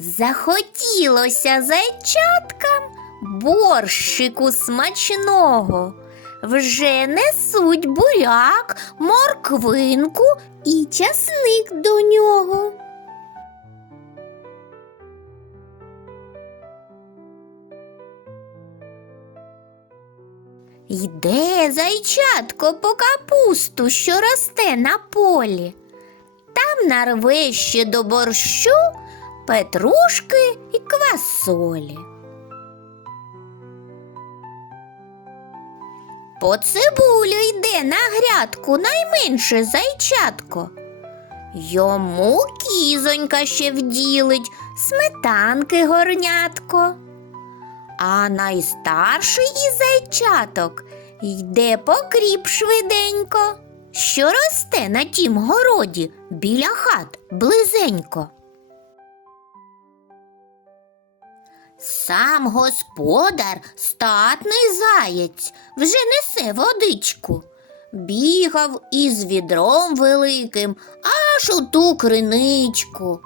Захотілося зайчаткам борщику смачного. Вже несуть буряк, морквинку і часник до нього. Йде зайчатко по капусту, що росте на полі. Там нарве ще до борщу петрушки і квасолі. По цибулю йде на грядку найменше зайчатко. Йому кізонька ще вділить сметанки горнятко. А найстарший із зайчаток йде покріп швиденько, що росте на тім городі біля хат близенько. Сам господар, статний заєць, вже несе водичку. Бігав із відром великим аж у ту криничку.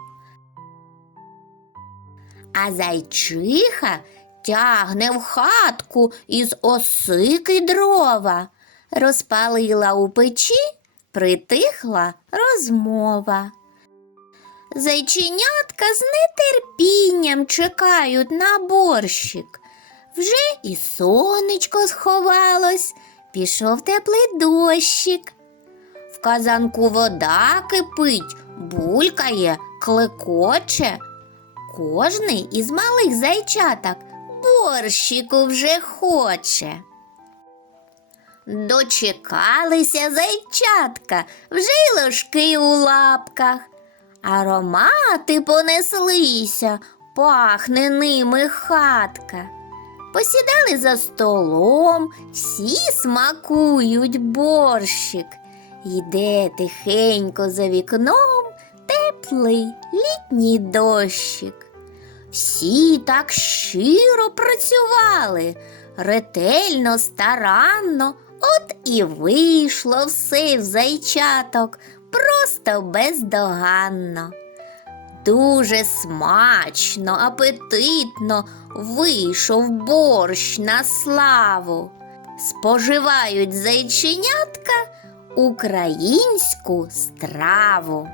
А зайчиха тягне в хатку із осики дрова. Розпалила у печі, притихла розмова. Зайченятка з нетерпінням чекають на борщик. Вже і сонечко сховалось, пішов теплий дощик. В казанку вода кипить, булькає, клекоче. Кожний із малих зайчаток борщику вже хоче. Дочекалися зайчатка, вже й ложки у лапках. Аромати понеслися, пахне ними хатка. Посідали за столом, всі смакують борщик. Йде тихенько за вікном теплий літній дощик. Всі так щиро працювали, ретельно, старанно, от і вийшло все в зайчаток просто бездоганно. Дуже смачно, апетитно вийшов борщ на славу. Споживають зайченятка українську страву.